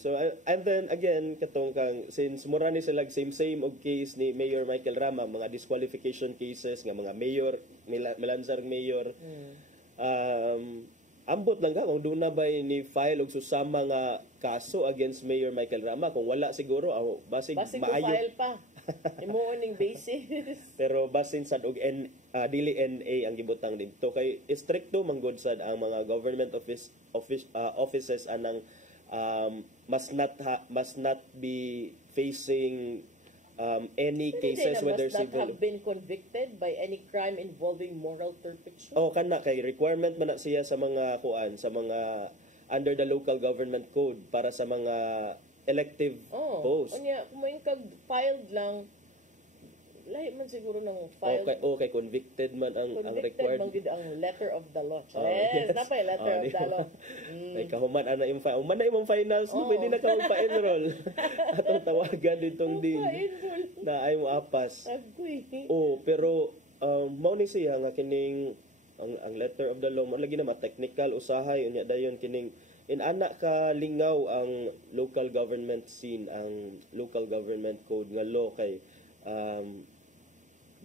So and then again katong kang since mura ni sila same og case ni Mayor Michael Rama, mga disqualification cases nga mga mayor Melanzar mayor ambot lang ka kung doon na ba ni file og susama nga kaso against Mayor Michael Rama. Kung wala siguro, basig maayo. file pa. Imuon ning basis. Pero basin sad og dili NA ang gibutang dito kay stricto manggod sad ang mga government offices anang must not be facing any cases whether must not civil. have been convicted by any crime involving moral turpitude. Oh, kana kay requirement man na siya sa mga sa mga under the local government code para sa mga elective post. Unya, kung may filed lang, lahi man siguro ng filed. Okay, convicted man ang required. Convicted man gid ang letter of the law. Yes, napay letter of the law. Ay kahuman ana imong human na imong finals no, pwede na ka magpa-enroll. Atong tawagan ditong din na ay mo apas. Pero mao ni siya nga kining ang letter of the law man lagi na technical usahay unya dayon kining ana ka lingaw ang local government scene, ang local government code nga law kay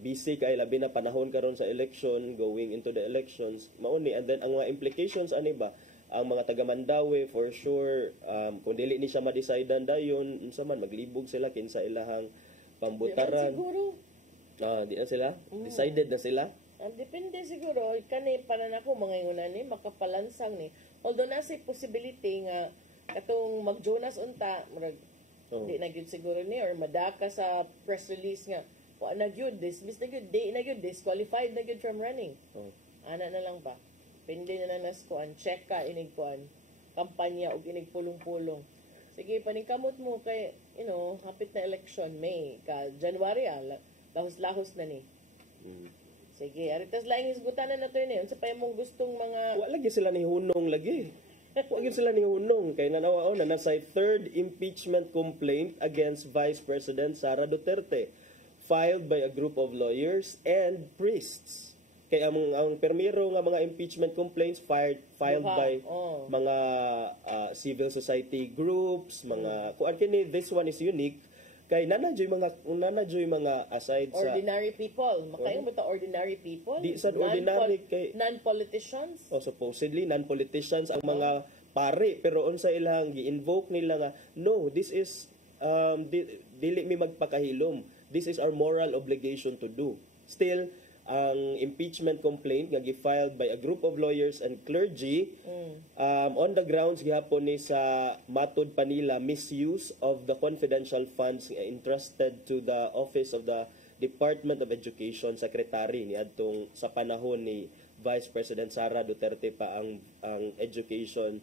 busy kay labi na panahon karon sa election, going into the elections mao ni, and then ang mga implications ani ba ang mga taga Mandawi for sure kung dili ni siya ma-decidean dayon unsa man maglibog sila kinsa ilahang pambutaran. Siguro di na sila decided na sila. Depende siguro kani pananako mga ingunan ni makapalansang ni. Although nasa possibility nga katong mag-Jonas unta murag di na gyud siguro ni or madaka sa press release nga wa na gyud dismiss na gyud di na gyud disqualified na gyud from running. Ana na lang ba? Pindi na nas kuan check ka inig kuan kampanya og inig pulong-pulong. Sige paningkamot mo kay hapit na election May ka January lahos-lahos na ni. Sige, aritas laing isgutanan na to yun. Unsa pa imong gustong mga... Wala lagi sila ni hunong lagi. Wala sila ni hunong. Kaya nanawaon na nasa third impeachment complaint against Vice President Sara Duterte filed by a group of lawyers and priests. Kaya ang permiro nga mga impeachment complaints filed by mga civil society groups, mga... Kung kini, this one is unique. Kay nanajoy mga aside sa ordinary people. Makaing ba ta ordinary people? Di sad ordinary kay non-politicians. Supposedly non-politicians ang mga pare pero unsa ilang gi-invoke nila nga no, this is dili mi magpakahilom. This is our moral obligation to do. Still ang impeachment complaint nga gi-filed by a group of lawyers and clergy on the grounds gihapon ni sa matud pa nila misuse of the confidential funds entrusted to the office of the Department of Education Secretary ni adtong sa panahon ni Vice President Sara Duterte pa ang education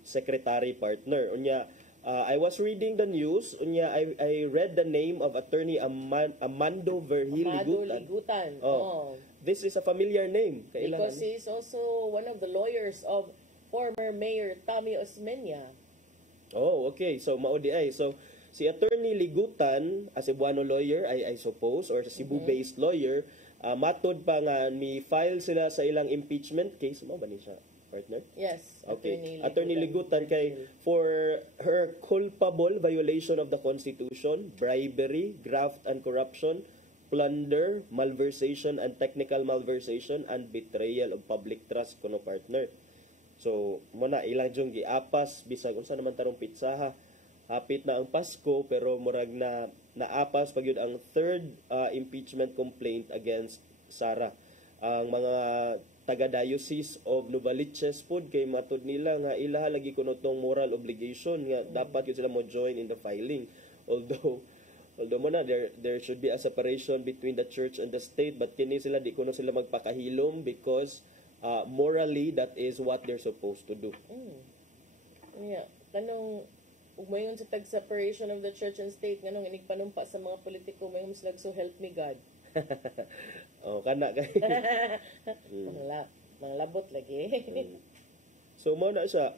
secretary partner. Unya I was reading the news. Unya, I read the name of attorney Amando Vergil Ligutan. This is a familiar name. Because he is also one of the lawyers of former Mayor Tommy Osmeña. Oh, okay. So, maudi ay. So, si attorney Ligutan, a Cebuano lawyer, I suppose, or Cebu-based lawyer, matod pa nga ni file sila sa ilang impeachment case. Mo ba ni siya? Partner? Yes. Okay. Attorney Ligutan kay for her culpable violation of the Constitution, bribery, graft and corruption, plunder, malversation and technical malversation, and betrayal of public trust kuno partner. So, muna ilang jung giapas bisag unsa naman tarong pitsaha. Hapit na ang Pasko pero murag na naapas pagyud ang third impeachment complaint against Sara. Ang mga taga-diocese of Novaliches pod kay matud nila nga ilaha lagi kuno tong moral obligation nga dapat yun sila mo join in the filing. Although mo na there should be a separation between the church and the state, but kini sila di kuno sila magpakahilom because morally that is what they're supposed to do. Yeah, kanong umayon sa separation of the church and state nganong inig panumpa sa mga politiko mayon slag so help me God. Kana kay mga labot lagi. So mo na siya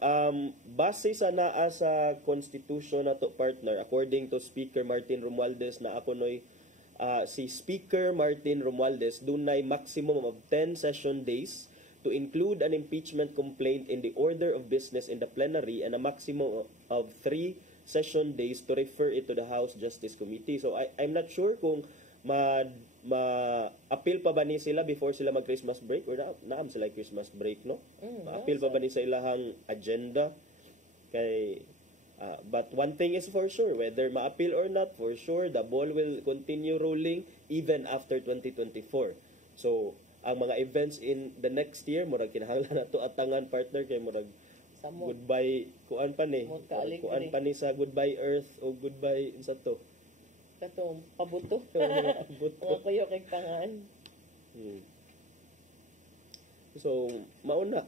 base sa naa sa constitution nato partner according to Speaker Martin Romualdez na akonoy si Speaker Martin Romualdez dunay maximum of 10 session days to include an impeachment complaint in the order of business in the plenary and a maximum of 3 session days to refer it to the House Justice Committee. So I'm not sure kung appeal pa ba ni sila before sila mag Christmas break or naam sila Christmas break, no? Appeal pa ba ni sa ilahang agenda kay but one thing is for sure, whether ma-appeal or not, for sure the ball will continue rolling even after 2024. So ang mga events in the next year murag kinahanglan nato atangan, partner, kay murag goodbye kuan pa ni sa goodbye earth o goodbye unsa to katong pabuto. Mga kuyo kay tangan. So mauna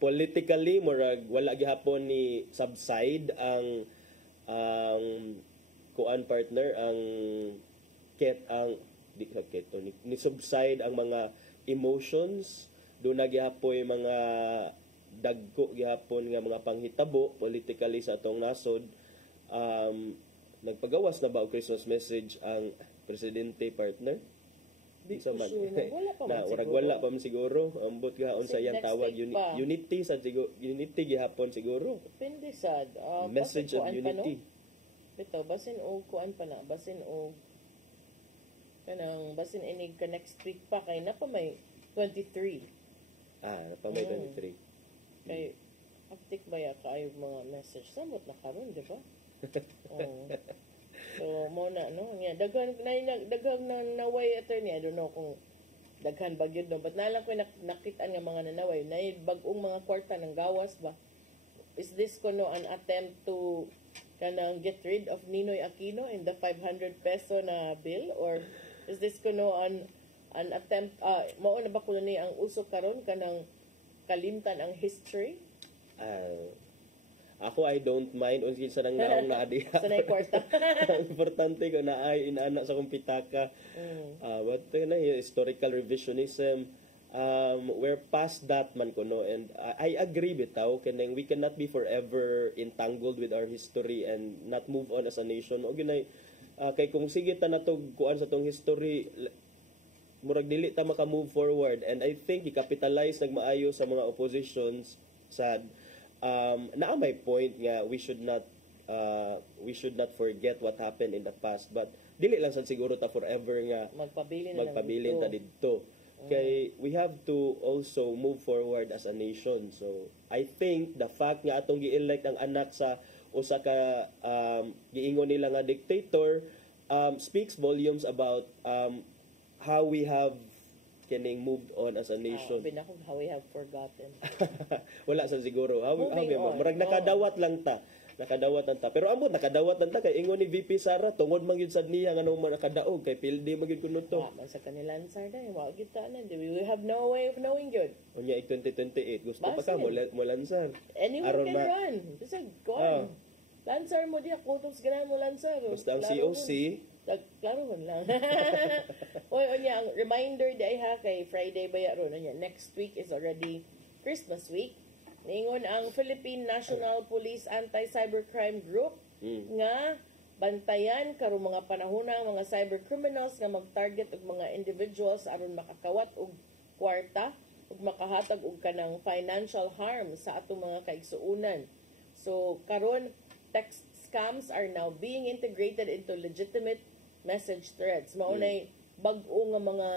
politically murag wala gihapon ni subside ang kuan, partner, ang ni subside ang mga emotions, do na gihapoy mga dagko gihapon nga mga panghitabo politically sa atong nasod. Nagpagawas na ba og Christmas message ang presidente, partner? Di sa man. Wala pa man siguro. Ambot ga unsa yang tawag unity sa unity gihapon siguro. Depende sad. Message of unity. Bito basin og kuan pa na, basin og kanang basin inig ka next week pa kay na pa may 23. Na pa may 23. Kay aptik ba ya kaayo mga message samot na karon, di ba? So mo na no, nya daghan na naway attorney. I don't know kung daghan ba gyud no, but nalang ko nakita nga mga nanaway na bag-ong mga kwarta ng gawas ba. Is this kuno an attempt to kanang get rid of Ninoy Aquino in the 500 peso na bill, or is this kuno an attempt mao na ba kuno ni ang uso karon kanang kalimtan ang history? Ako, I don't mind unsa kinsa nang naong na adi. Sanay kwarta. Importante ko na ay inaana sa kong pitaka. But historical revisionism, we're past that man kuno, and I agree bitaw kanang we cannot be forever entangled with our history and not move on as a nation. O ginay kay kung sige ta nato kuan sa tong history, murag dili ta maka-move forward, and I think i-capitalize nagmaayo sa mga oppositions sad. Na may point nga we should not forget what happened in the past, but dili lang sad siguro ta forever nga magpabilin ta didto. Kay we have to also move forward as a nation. So I think the fact nga atong gi-elect ang anak sa usa ka giingon nila nga dictator speaks volumes about how we have kining moved on as a nation. How we have forgotten. Wala sa siguro. How marag nakadawat lang ta. Pero ambot nakadawat lang ta kay ingon ni VP Sara tungod man gyud sad niya nganong nakadaog kay pildi man gyud kuno to. Man sa kanilang sarda wa gyud ta na. We have no way of knowing gyud. Unya 2028 gusto pa ka mo lansar. Anyone can run. Bisa go on. Lansar mo diya kutob sa mo lansar. Basta ang COC klaro man lang. Onya ang reminder di ha kay Friday ba ron nya next week is already Christmas week. Ningon ang Philippine National Police Anti-Cybercrime Group nga bantayan karong mga panahonang mga cybercriminals nga mag-target og mga individuals aron makakawat og kwarta ug makahatag og kanang financial harm sa atong mga kaigsuonan. So karon text scams are now being integrated into legitimate message threads. Maunay bag-o nga mga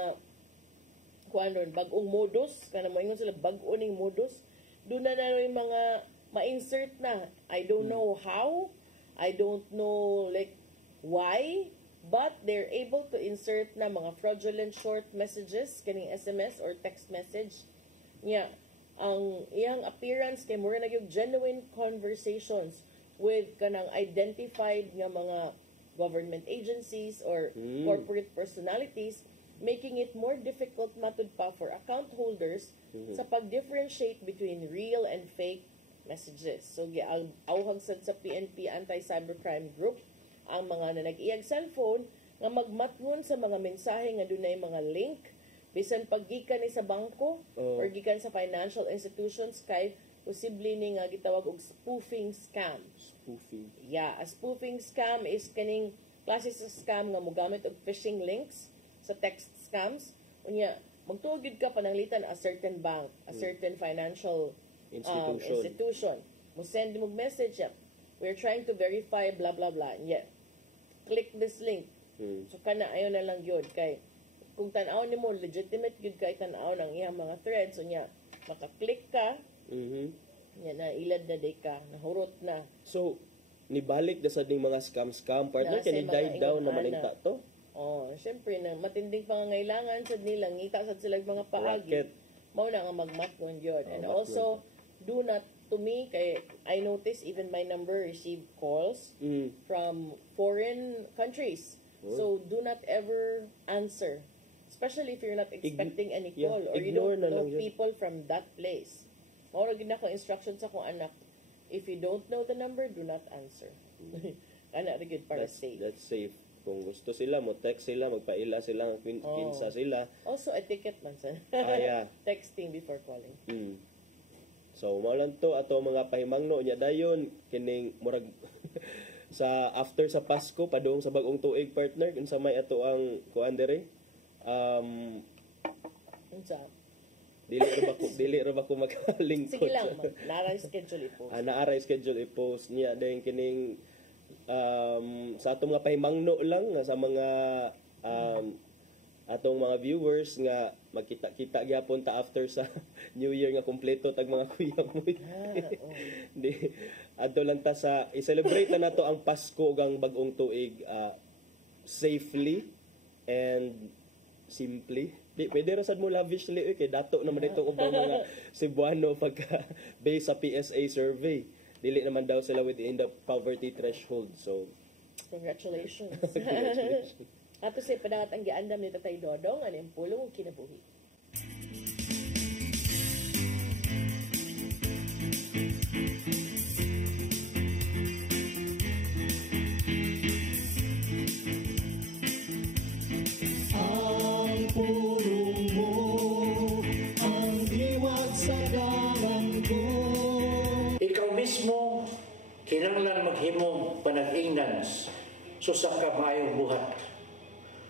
bag-ong modus, kana mo ingon sila bag-o ning modus. Doon na yung mga ma-insert na. I don't know how, I don't know like why, but they're able to insert na mga fraudulent short messages kaning SMS or text message. Yeah, ang iyang appearance kay mura na yung genuine conversations with kanang identified nga mga government agencies or corporate personalities, making it more difficult matud pa for account holders sa pag-differentiate between real and fake messages. So giawhag sad sa PNP Anti-Cybercrime Group ang mga nag-iyag cellphone nga magmatngon sa mga mensahe nga dunay mga link bisan paggikan ni sa bangko or gikan sa financial institutions kay posible ni nga gitawag og spoofing scam. Yeah, a spoofing scam is kaning klase sa scam nga mogamit og phishing links sa text scams. Unya, magtuog gid ka pananglitan a certain bank, a certain financial institution. Mo send mo message, we're trying to verify blah blah blah. Yeah. Click this link. So kana ayo na lang yun kay kung tan-aw nimo legitimate gyud kay tan-aw ng iyang mga threads unya maka-click ka. Nya na ilad na day ka, nahurot na. So nibalik na sa ning mga scam partner kay ni-dive down na maningta to. Oh, syempre na matinding pangangailangan sad nila ngita sad sila mga paagi. Mao na nga magmatgon yun. And also do not to me kay I notice even my number received calls from foreign countries. So do not ever answer, especially if you're not expecting any call or you don't know people from that place. Mao ra gid nako instructions sa akong anak. If you don't know the number, do not answer. Ana ra gid para safe. That's safe. Kung gusto sila mo text sila, magpaila sila, kinsa sila. Also etiquette man sa. Texting before calling. So mao lang to ato mga pahimangno nya dayon kining murag sa after sa Pasko padung sa bag-ong tuig partner kinsa may ato ang kuan dere. Unsa? Dili ra ba ko makalingkod. Sige lang, naaray schedule i-post. Naaray schedule i-post niya din kining sa atong mga pahimangno lang sa mga atong mga viewers nga magkita-kita gyapon ta after sa New Year nga kompleto tag mga kuya mo. Di adto lang ta sa i-celebrate na nato ang Pasko ug ang bag-ong tuig safely and simply. Di pwede ra sad mo lavishly kay dato naman itong ubang mga Cebuano pagka based sa PSA survey. Dili naman daw sila within the poverty threshold. So congratulations. Ato sa padangat ang giandam ni Tatay Dodong ang impulong ug kinabuhi. Ang pulong mo ang diwat sa dalan ko. Ikaw mismo kinahanglan maghimong panag-ingnan so sa kamayong buhat.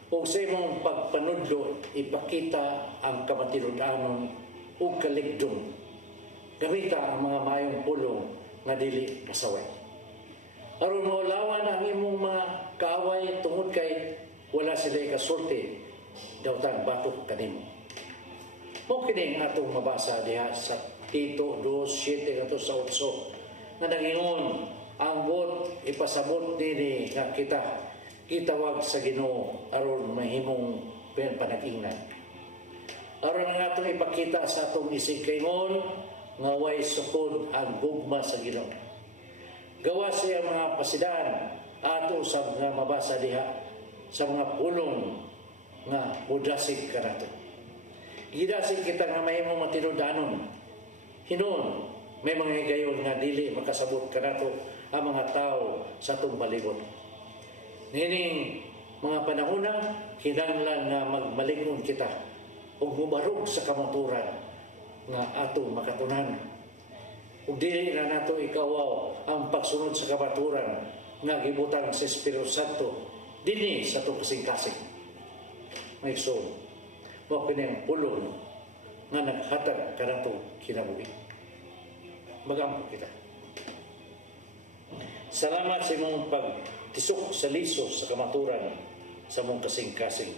Ug sa imong pagpanudlo ipakita ang kamatinud-anon ug kaligdong. Gamita ang mga mayong pulong nga dili kasaway. Aron maulawan ang imong mga kaaway tungod kay wala sila ikasulti daw tang batok kanimo. Mo kini nga atong mabasa diha sa Tito 2:7 sa 8 nga nangingon ang bot ipasabot nini nga kitawag sa Ginoo aron mahimong panag-ingnan. Aron nga atong ipakita sa atong isigkaymon nga way sukod ang gugma sa Ginoo. Gawa siya mga pasidaan ato sa nga mabasa diha sa mga pulong nga mudasig kanato. Gidasig kita nga mahimong matinud-anon. Hinon may mga higayon nga dili makasabot kanato ang mga tao sa atong palibot. Nining mga panahona kinahanglan nga magmalingon kita ug mubarog sa kamaturan nga atong makatunan. Ug dili na nato ikawaw ang pagsunod sa kamaturan nga gibutang sa Espiritu Santo dinhi sa atong kasing-kasing. May soul. Mo kini ang pulong nga naghatag kanato kinabuhi. Magampo kita. Salamat sa imong pagtisok sa liso sa kamaturan sa mong kasing-kasing.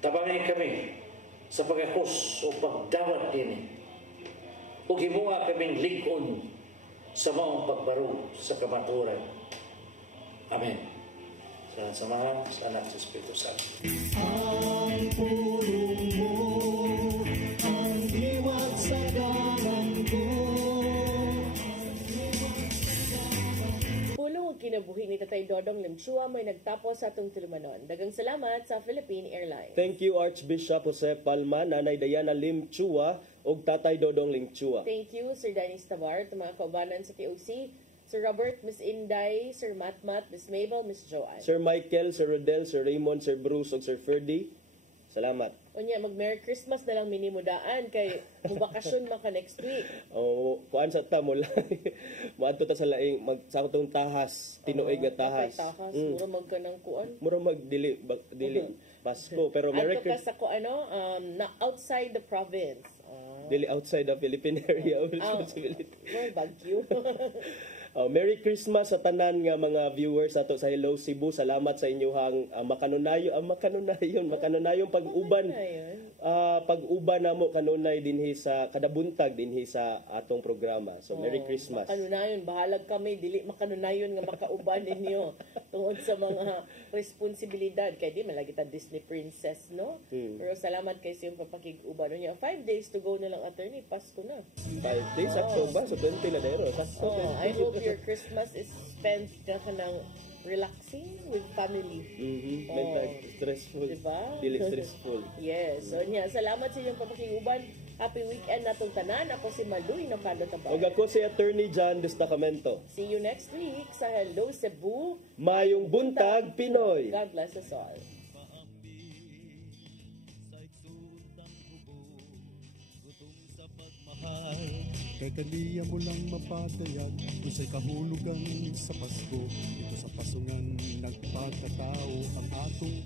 Tabangin kami sa pagakos o pagdawat din ug himuha kaming lig-on sa maong pagbarog sa kamaturan. Amen. Sa samahan sa anak sa Espiritu Santo. Ang pulong mo ang diwat sa dalan ko. Pulong ug kinabuhi ni Tatay Dodong Limchua may nagtapos sa atong tulumanon. Daghang salamat sa Philippine Airlines. thank you Archbishop Jose Palma, Nanay Diana Lim Chua ug Tatay Dodong Lim Chua. Thank you Sir Dennis Tabar, mga kaubanan sa TOC, Sir Robert, Miss Inday, Sir Matmat, Miss Mabel, Miss Joanne. Sir Michael, Sir Rodel, Sir Raymond, Sir Bruce ug Sir Ferdy. Salamat. Unya mag-Merry Christmas na lang minimudaan kay mubakasyon maka next week. Kuan sa ta mo lang. Moadto ta sa laing sa atong tahas, tinuig nga tahas. Mura mag kanang kuan. Mura mag dili Pasko pero Merry Christmas. Ato ka sa na outside the province. Dili outside the Philippine area of responsibility. Well, Baguio. Merry Christmas sa tanan nga mga viewers ato sa Hello Cebu. Salamat sa inyong makanunayong pag-uban. Pag-uban namo kanunay dinhi sa kada buntag dinhi sa atong programa. So Merry Christmas. Makanunayon, bahalag kami dili makanunayon nga makauban ninyo tungod sa mga responsibilidad kay di man lagi ta Disney princess, no? Pero salamat kay sa iyong papakig-uban niyo. 5 days to go na lang, attorney, Pasko na. 5 days sakto ba? So 20 na dero. Sakto. I hope your Christmas is spent ka ng relaxing with family. Mental stressful. Diba? Dili stressful. Yes. So niya, salamat sa inyong papakiguban. Happy weekend natong tanan. Ako si Maluy Nocado Tabar. Ug ako si Attorney John Destacamento. See you next week sa Hello Cebu. Mayong buntag Pinoy. God bless us all. Kay kaniya mo lang mapatayag kung sa'y kahulugan sa Pasko. Ito sa pasungan nagpagkatao ang atong